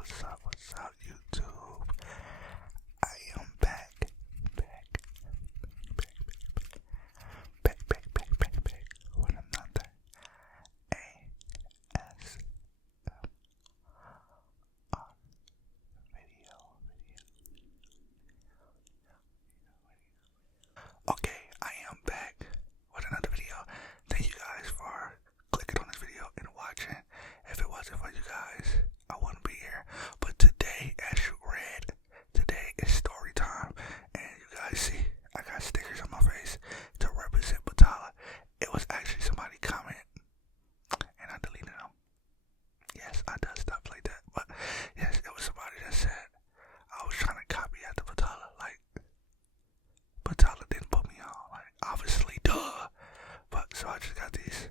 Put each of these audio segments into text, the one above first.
What's up, YouTube? I am back with another ASMR video. Okay, I am back with another video. Thank you guys for clicking on this video and watching. If it wasn't for you guys, I wouldn't be here. But today, as you read, today is story time. And you guys see, I got stickers on my face to represent Batala. It was actually somebody comment, and I deleted them. Yes, I do stuff like that. But yes, it was somebody that said I was trying to copy after Batala. Like, Batala didn't put me on. Like, obviously, duh. But so I just got these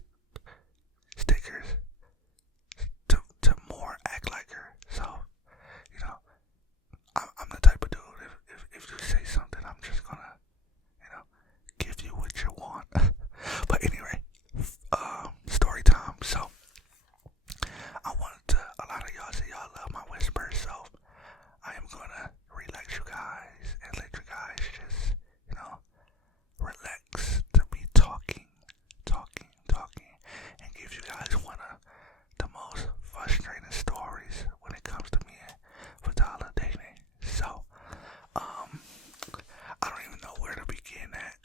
stickers to more act like her. So, you know, I'm the type of dude, if you say something, I'm just gonna, give you what you want. But anyway, story time. So, I wanted to, a lot of y'all say y'all love my whispers, so I am gonna relax you guys and let you guys just, relax to me talking, and give you guys one of the most frustrating stories when it comes to me and Batala dating. So, I don't even know where to begin at.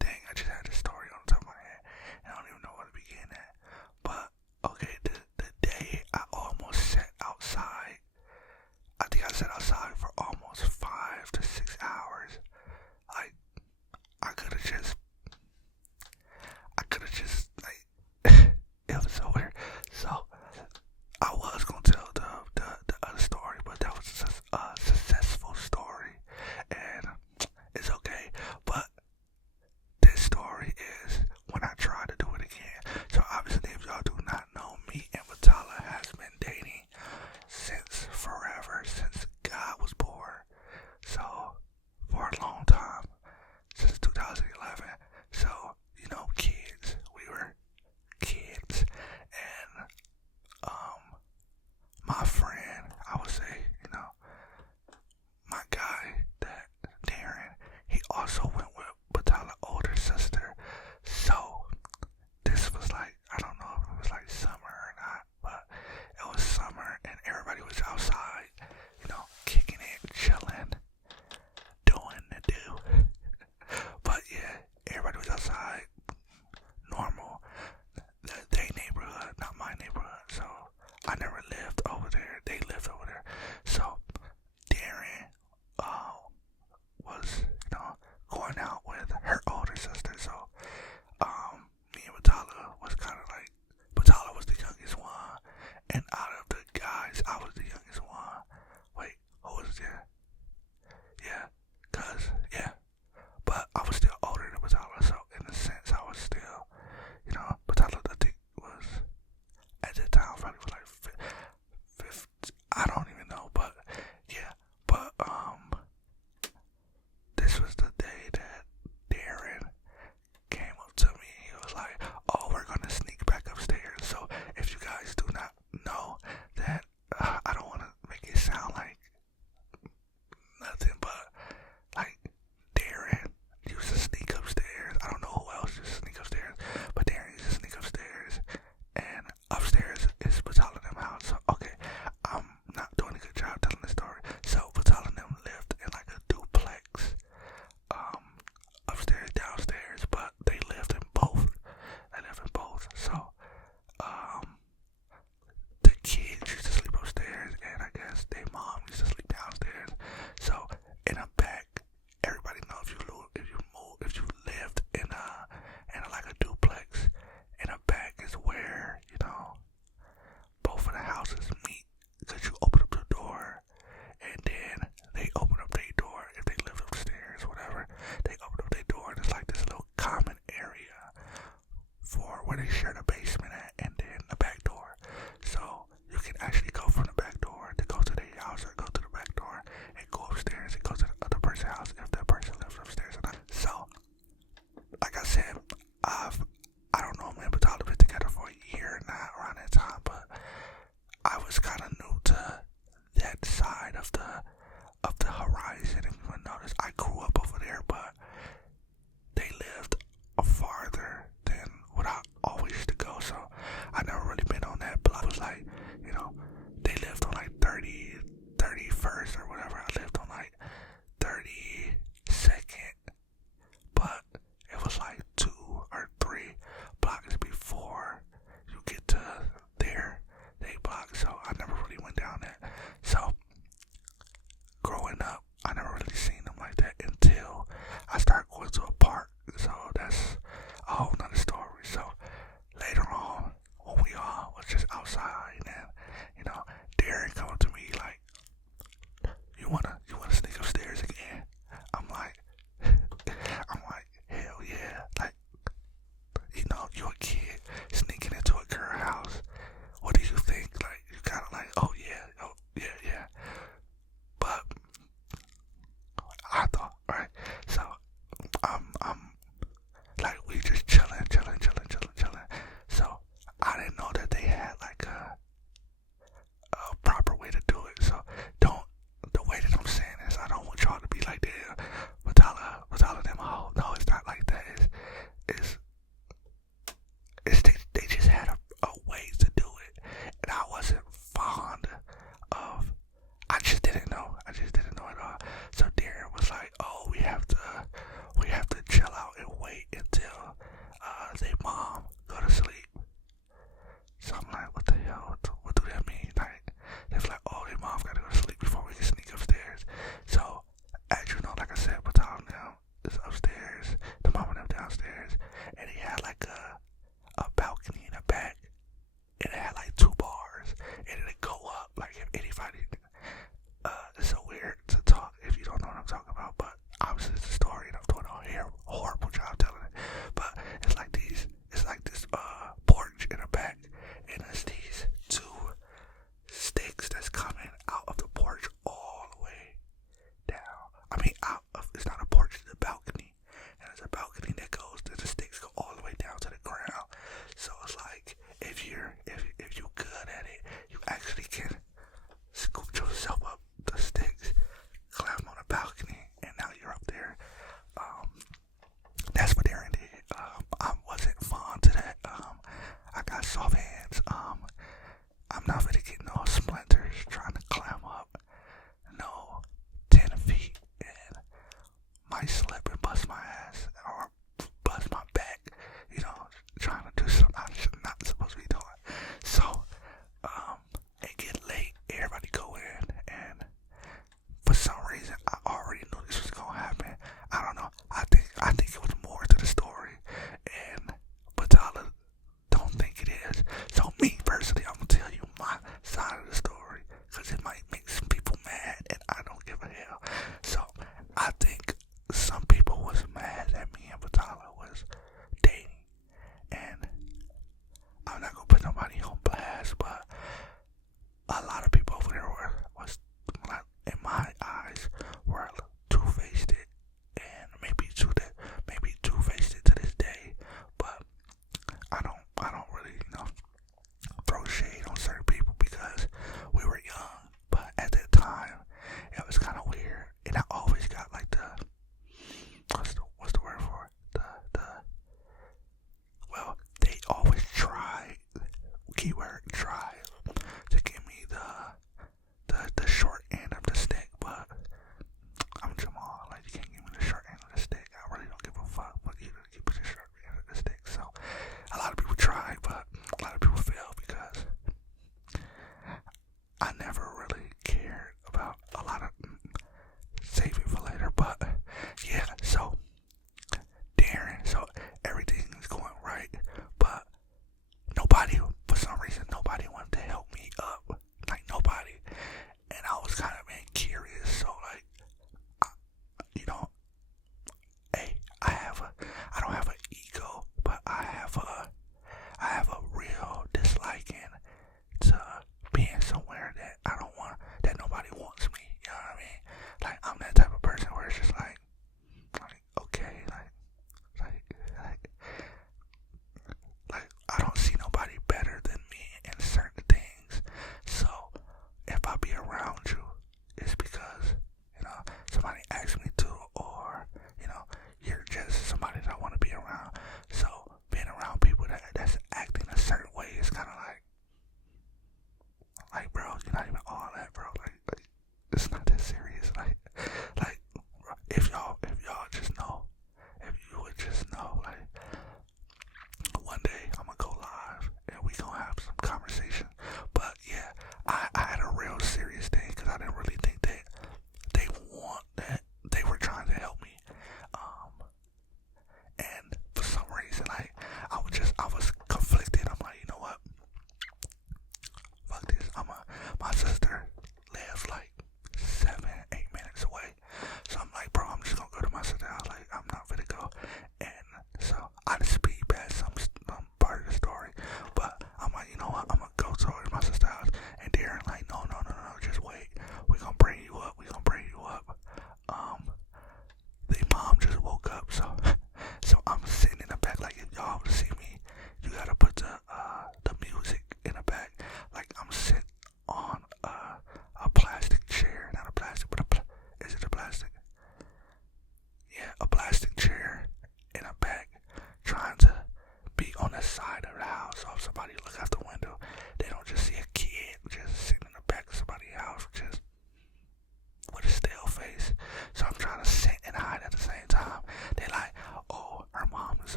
Dang, I just had this story on the top of my head, and I don't even know where to begin at. But, okay, the day I almost sat outside, I think I sat outside for almost 5 to 6 hours. Like, I could have just, it was so weird. So, I was going to tell the other story, but that was a successful story, and it's okay. But this story is when I try to do it again. So, obviously, if y'all do not know, me and Batala has been dating since forever, since God was born. So, for a long time, since 2011. So, kids. We were kids. And, my friend, I would say, my guy, that Darren, he also went with Batala's older sister. So, this was like, I don't know if it was like summer or not, but it was summer and everybody was outside, kicking it, chilling, doing the do. But yeah, everybody was outside, normal. They neighborhood, not my neighborhood. So I never lived over there. They lived over there. So Darren was, going out with her older sister. So me and Batala was kind of like, Batala was the youngest one, and out of the guys, I was the youngest one. Wait, who was there? Yeah, but I was still older than Batala, so in a sense, I was still, Batala, I think, was, at the time, probably was like 50, I don't even know, but, yeah, but, this was the day that Darren came up to me. He was like, oh, we're gonna sneak back upstairs. So, if you guys do not know that, I don't want to make it sound like nothing, but, like, Darren used to sneak upstairs. I don't know who else used to sneak upstairs, but Darren used to sneak upstairs, and upstairs is Batala and them house. So, okay, I'm not doing a good job telling the story. So, Batala and them lived in like a duplex, upstairs, downstairs, but they lived in both. So, the kids used to sleep upstairs, and I guess their mom used to sleep downstairs. So, in a back, everybody knows if you lived in like a duplex, in a back is where, both of the houses meet, because you open up the door, and then they open up their door. If they live upstairs, whatever, they open up their door, and it's like this little common area for where they share the basement at, and then the back door. So you can actually go from the back door to go to their house, or go to the back door and go upstairs and go to the other person's house if that person lives upstairs or not. So, like I said, I don't know, man, but I've been together for a year now around that time, but I was kind of new to of the horizon. If you notice, I grew up over there, but they lived farther than what I always used to go. So I never really been on that block. It was like, you know, they lived on like 31st or whatever. I lived on like 32nd, but it was like 2 or 3 blocks before you get to there. They block, so I never really went down there. So growing up, I never really seen them like that until I started going to a park. So that's a whole nother story. So later on, when we all was just outside, and you know, Darren come up to me like, "You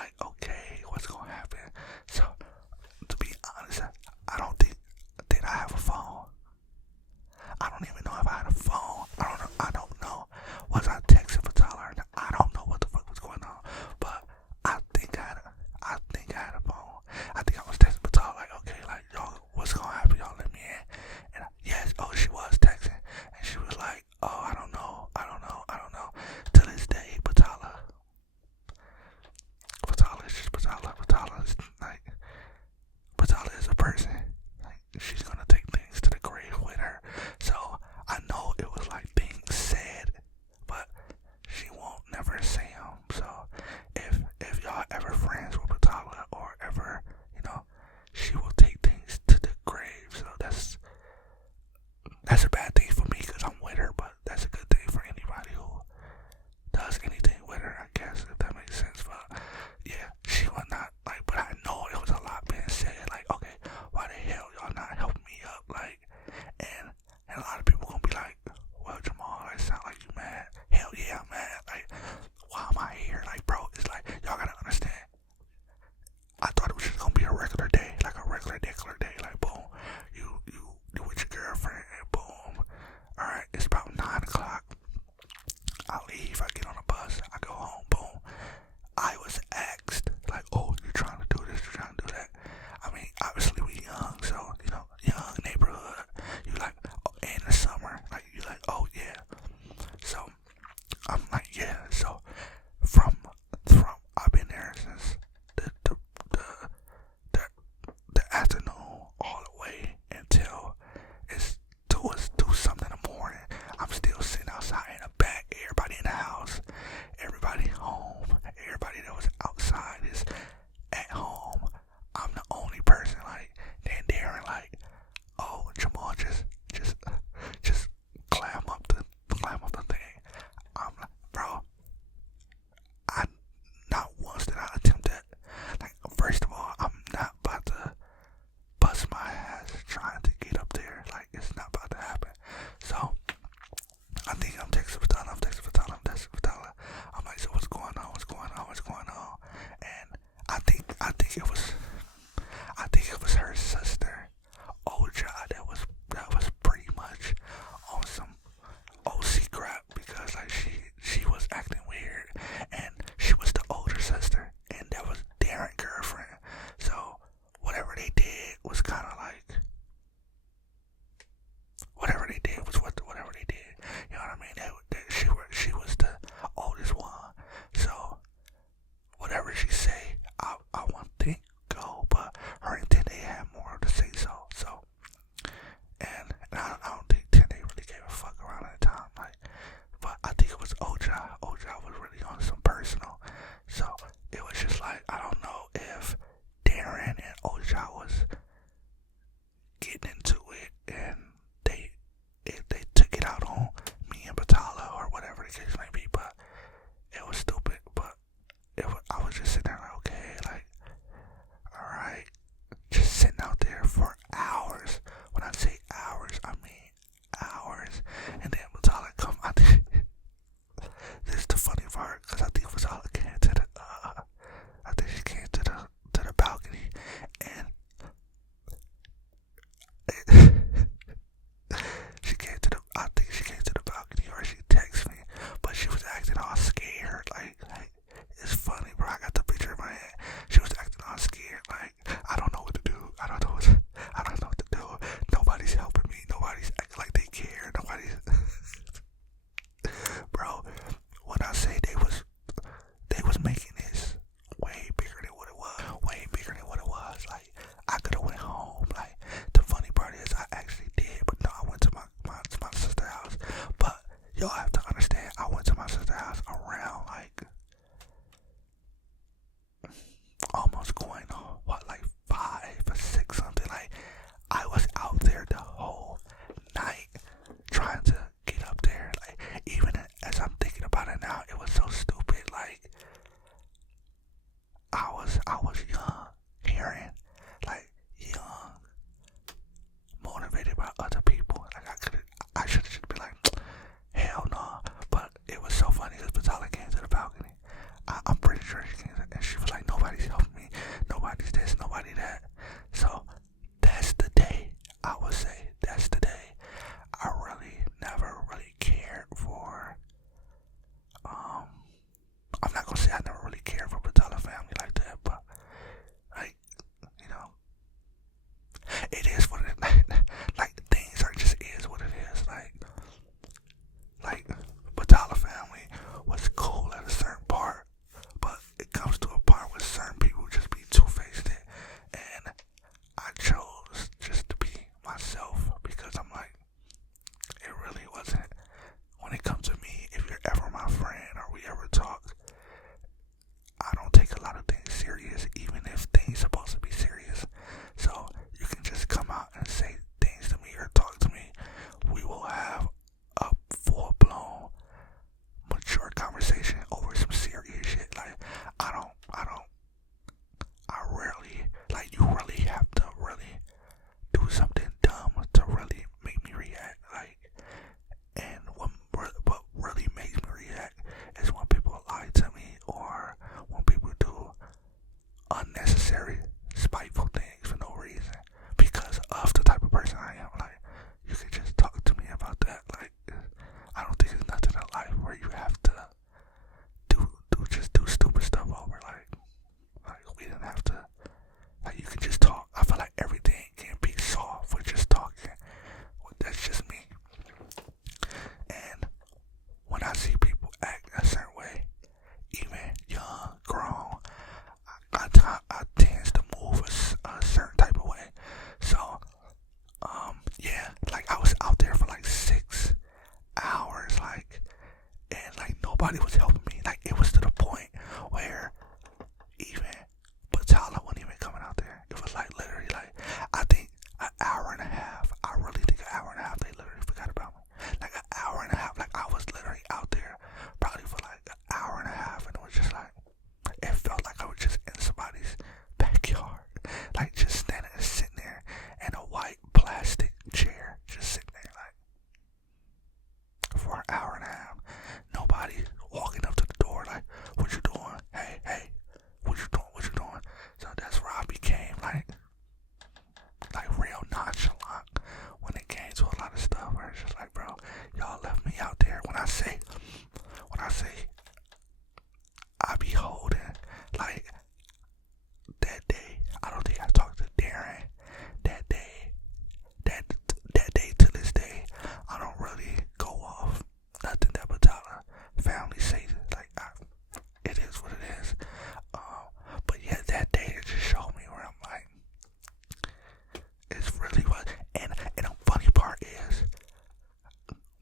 like, okay, what's gonna happen? So, to be honest, I don't think did I have a phone. I don't even know if I had a phone. I don't know. Was I texting for Tyler? I don't know what the fuck was going on. But I think I had a phone. I think I was texting for Tyler, like, okay, like, y'all, what's gonna happen? Y'all let me in. And yes, oh, she was texting. And she was like, oh, I don't know. To this day, Patala unnecessary, spiteful things for no reason because of the type of person I am. Like, you can just talk to me about that. Like, I don't think there's nothing in life where you have to do stupid stuff over. Like we didn't have to. Like, you can just talk. I feel like everything can be solved with just talking. That's just me. And when I see people act a certain way, even young, grown, I tend to move a certain type of way. So, yeah, like I was out there for like 6 hours, like, and like nobody was helping me. Like, it was to the point where even Batala wasn't even coming out there. It was like literally like, I think an hour and a half. I really think an hour and a half they literally forgot about me. Like an hour and a half. Like I was literally out there probably for like an hour and a half, and it was just like, it felt like I was just in somebody's backyard. Like just standing and sitting there in a white plastic chair, just sitting there like for an hour and a half. Nobody walking up to the door like, what you doing? Hey, what you doing? What you doing? So that's where I became like real nonchalant when it came to a lot of stuff. Where it's just like, bro, y'all left me out there. When I say I be holding, like, that day, I don't think I talked to Darren that day. That day to this day, I don't really go off nothing that Batala family say. Like, it is what it is. But yeah, that day it just showed me where I'm like, it's really what. And the funny part is,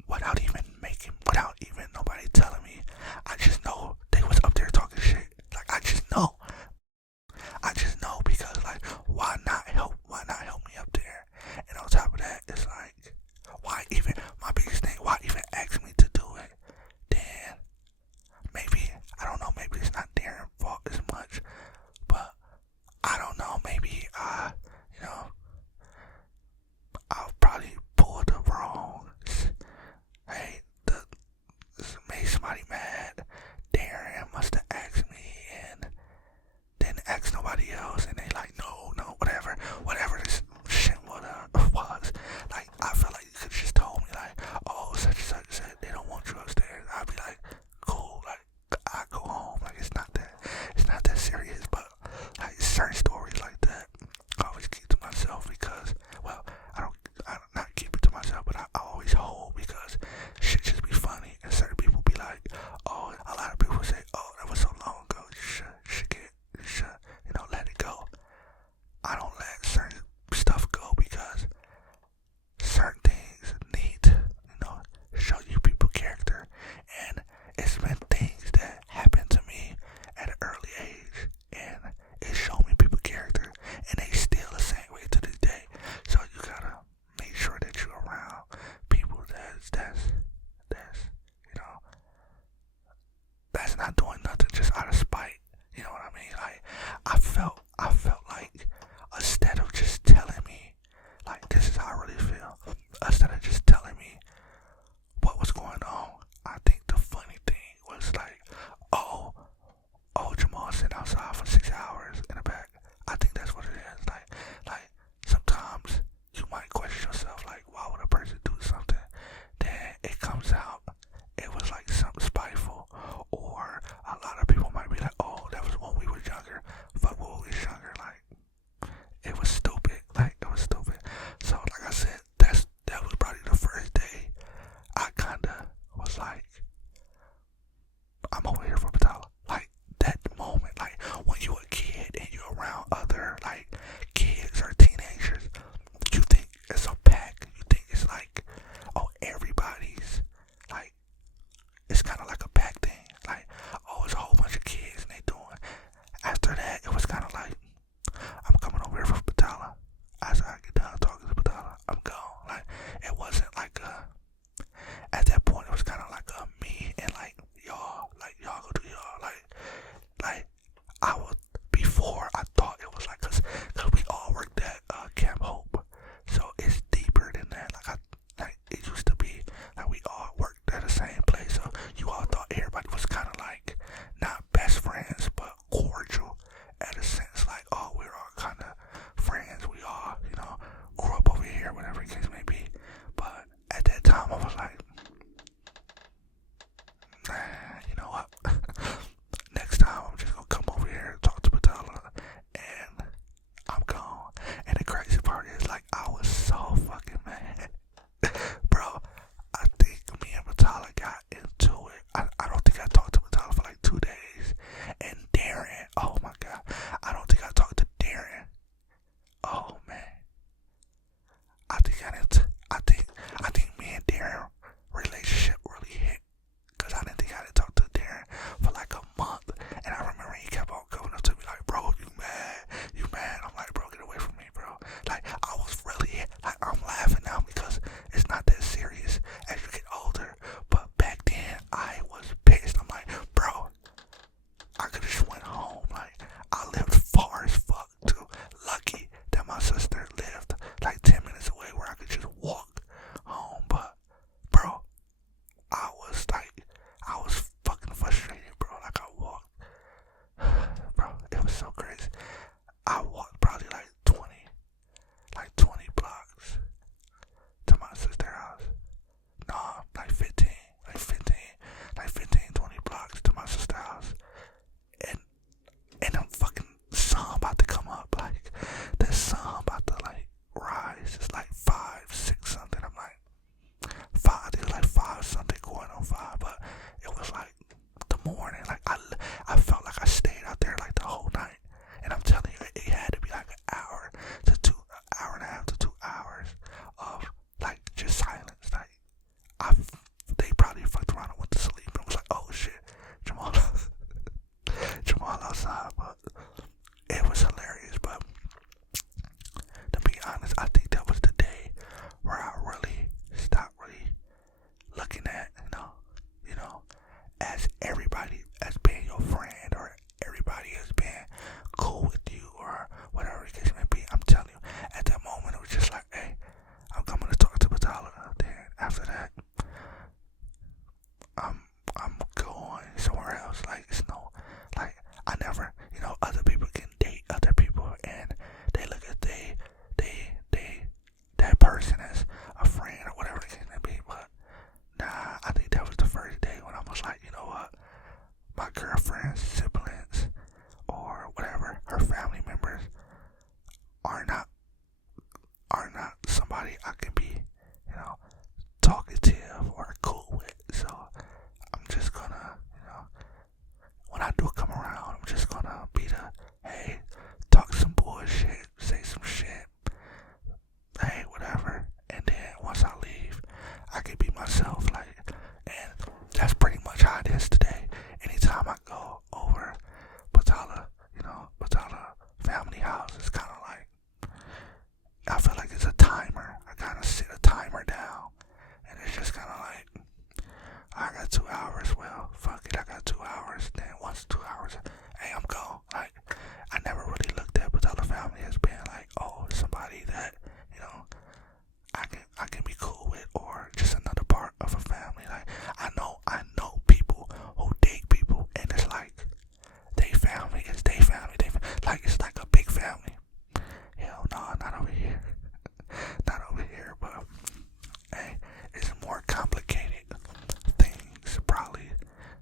without even nobody telling me, I just know they was up there talking shit. Like, I just know because, like, why not help me up there? And on top of that, it's like, why even, my biggest thing, why even ask me to do it? Then maybe, I don't know, maybe it's not Darren's fault as much, but I don't know, maybe I'll probably pull the wrong, hey, made somebody mad. Darren must have asked me and didn't ask nobody else, and they like, no, whatever this shit was. Like, I felt like you could just told me like, oh, such and such said they don't want you upstairs. I'd be like, cool, like I go home. Like, it's not that serious. But like certain stories like that, I always keep to myself because, well, I not keep it to myself, but I always hold because shit just be funny, and certain people be like, oh, a lot of people say, oh, that was so long ago, you should let it go. are not somebody I can be, you know, talkative or cool with. So I'm just gonna, when I do come around, I'm just gonna be the, hey, talk some bullshit, say some shit, hey, whatever. And then once I leave, I can be myself, like, and that's pretty much how it is today. Anytime I go over Batala, Batala family house, it's kind of like, I feel like it's a timer. I kind of set a timer down, and it's just kind of like, I got 2 hours. Well, fuck it, I got 2 hours. Then once 2 hours, hey, I'm gone. Like, I never really looked at Batala family as being like, oh, somebody that, I can be cool with, or just another part of a family. Like, I know people who date people, and it's like they family, it's they family, like it's like a big family. Hell no, not over here. Not over here, but hey, it's more complicated things, probably.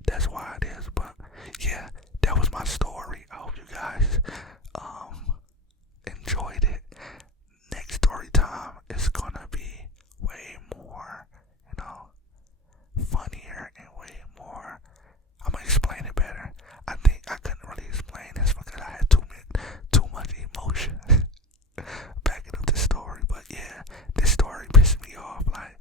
That's why it is. But yeah, that was my story. I hope you guys enjoyed it. Next story time is gonna be way more, funnier and way more. I'm gonna explain it better. I think I couldn't really explain this because I had too much emotion backing up this story. But yeah, this story pissed me off. Like,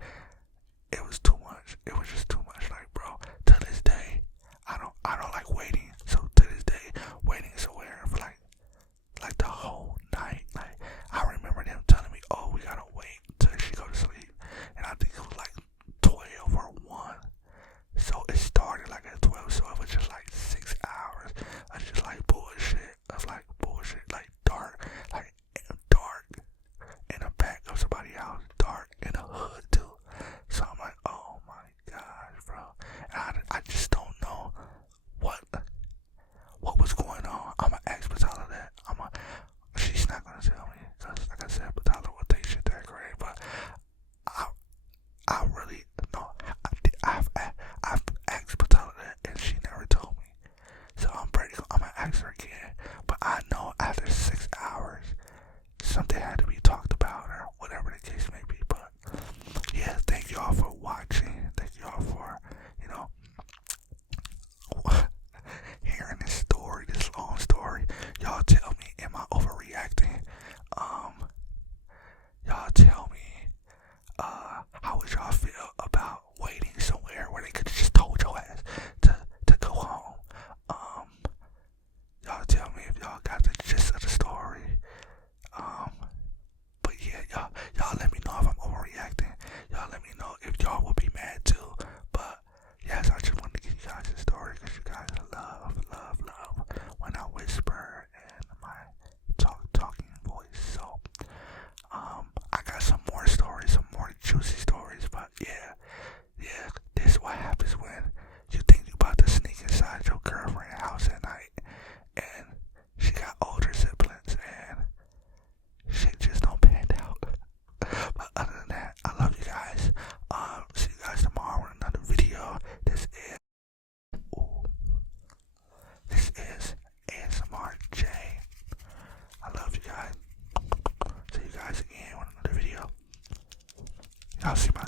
it was too much. It was just too much. Like, bro, to this day, I don't like waiting. So to this day, waiting is aware for like the whole night. Like, I remember them telling me, oh, we gotta wait till she go to sleep. And I think it was like 12 or 1. So it started like at 12, so it was just like 6 hours of just like bullshit. Like dark in the back of somebody else, dark in the hood too. So I'm like, oh my gosh, bro. And I just don't know what was going on. I'ma ask Batala that. She's not gonna tell me, because like I said, Batala will take shit that great. But I really no. I've asked Batala that, and she never told me. So I'm gonna ask her again. But I know after 6 hours, something had to be talked about, or whatever the case may be. But yeah, thank y'all for watching. Thank y'all for, hearing this story, this long story. Y'all tell me, am I overreacting? Y'all tell me, how would y'all feel about waiting somewhere where they could have just told your ass to go home? Y'all tell me if y'all got the gist of the story. But yeah, y'all let me know if I'm overreacting. Y'all let me know if y'all will be mad too. But yes, I just wanted to give you guys a story because you guys love when I whisper and my talking voice. So I got some more stories, some more juicy stories. But yeah, this is what happens when you think you about to sneak inside your girlfriend's house at night, and she got older siblings, and shit just don't pan out. But other than that, I love you guys. See you guys tomorrow in another video. This is ASMR J. I love you guys. See you guys again in another video. Y'all see my